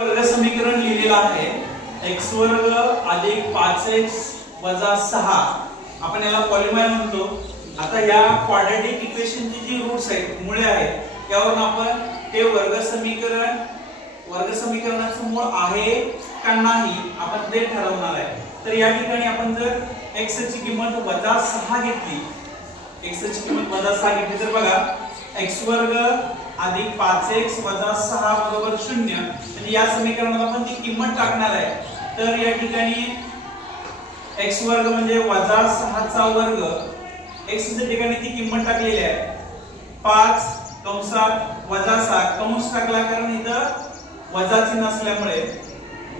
वर्ग समीकरण लिहिलेलं आहे x वर्ग अधिक 5x वजा 6 आपण याला पॉलिनॉमियल म्हणतो। आता या क्वाड्रॅटिक इक्वेशनची जी रूट्स आहेत मुळे आहेत त्यावरून आपण ते वर्ग समीकरणाचं मूळ आहे का नाही आपण ते ठरवणार आहे। तर या ठिकाणी आपण जर x ची किंमत वजा 6 घेतली तर बघा x वर्ग अधिक 5x वजा 6 बरोबर 0 म्हणजे या समीकरणात आपण ती किंमत टाकणार आहे। तर या ठिकाणी x वर्ग म्हणजे वजा 6 चा वर्ग x च्या ठिकाणी ती किंमत टाकलेली आहे 5 कंसात वजा 6 कंस टाकला कारण इथं वजा चिन्ह असल्यामुळे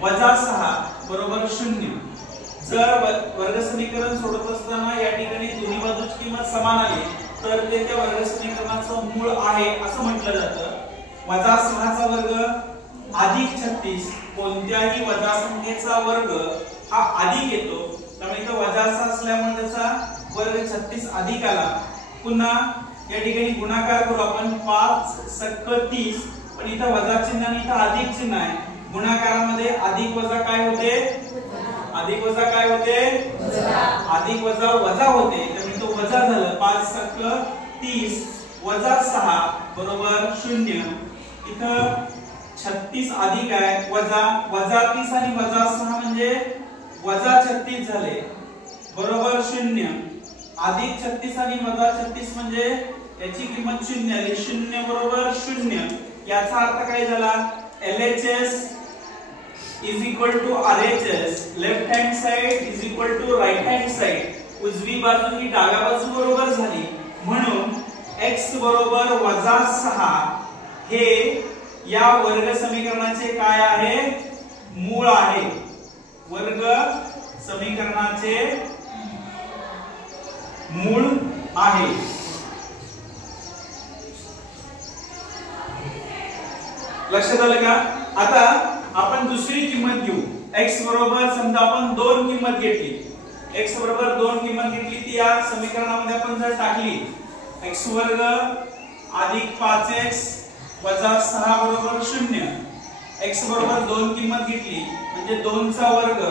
वजा 6 बरोबर 0। जर वर्ग समीकरण सोडवत असताना या ठिकाणी दोन्ही बाजूची किंमत समान आली तर ते त्या वर्ग समीकरणाचं मूळ आहे असं म्हटलं जातं। वजा 6 चा वर्ग अधिक 36 कोणत्याही वजा संख्येचा वर्ग हा अधिक येतो त्यामुळे इथे वजा 6 असल्यामुळे त्याचा वर्ग 36 अधिक आला। पुन्हा या ठिकाणी गुणाकार करू आपण 5 सक्क 30 पण इथे वजा चिन्ह आणि इथे अधिक चिन्ह आहे। गुणाकारामध्ये अधिक वजा काय होते अधिक वजा काय होते अधिक वजा वजा होते त्यामुळे तो वजा झालं 5 सक्क 30 वजा 6 बरोबर 0। इथं 36 अधिक आहे वजा 30 आणि वजा 6 म्हणजे वजा 36 झाले बरोबर 0। अधिक 36 आणि वजा 36 म्हणजे याची किंमत 0 आली 0 बरोबर 0। याचा अर्थ काय झाला LHS is equal to RHS left hand side is equal to right hand side उजवी बाजू ही डाव्या बाजू बरोबर झाली म्हणून x बरोबर वजा 6 हे या वर्ग समीकरणाचे काय आहे मूळ आहे। वर्ग समीकरणाचे मूळ आहे। लक्षात आलं का? आता आपण दुसरी किंमत घेऊ x बरोबर समजा आपण 2 किंमत घेतली x बरोबर 2 किंमत घेतली ती या समीकरणामध्ये आपण जर टाकली x वर्ग अधिक 5x वजा 6 बरोबर 0 x बरोबर 2 किंमत घेतली म्हणजे 2 चा वर्ग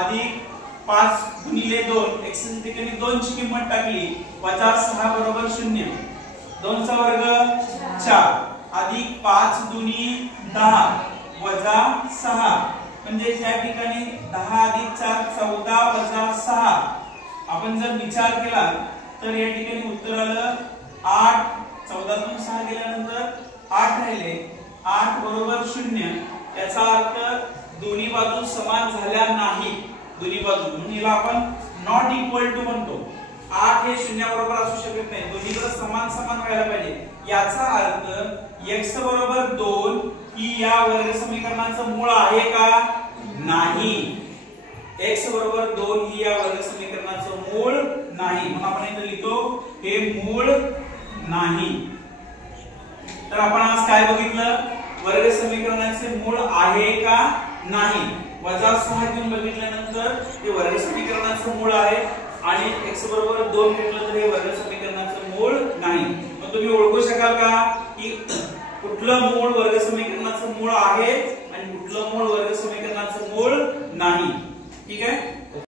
अधिक 5 गुणिले 2 x च्या ठिकाणी 2 ची किंमत टाकली वजा 6 बरोबर 0 2 चा वर्ग 4 अधिक 5 दुनी 10 वजा 6 म्हणजे या ठिकाणी 10 अधिक 4 14 वजा 6 आपण जर विचार केला तर या ठिकाणी उत्तर आलं 8 14 तून 6 गेल्यानंतर 8 राहिले 8 बरोबर 0। याचा अर्थ दोन्ही बाजू समान झाल्या नाही दोन्ही बाजू म्हणून याला आपण नॉट इक्वल टू म्हणतो। 8 हे 0 बरोबर असू शकत नाही दोन्हीकडे समान व्हायला पाहिजे। याचा अर्थ x बरोबर 2 ही या वर्ग समीकरणाचं मूळ आहे का नाही x बरोबर 2 ही या वर्ग समीकरणाचं मूळ नाही म्हणून आपण इथे लिहितो हे मूळ नाही। तर आपण आज काय बघितलं वर्ग समीकरणाचे मूळ आहे का नाही वजा 6 घेऊन बघितल्यानंतर हे वर्ग समीकरणाचं मूळ आहे आणि x बरोबर 2 घेतलं तर हे वर्ग समीकरणाचं मूळ नाही। मग तुम्ही ओळखू शकाल का की कुठलं मूळ वर्ग समीकरणाचं मूळ आहे आणि कुठलं मूळ वर्ग समीकरणाचं मूळ नाही। ठीक आहे।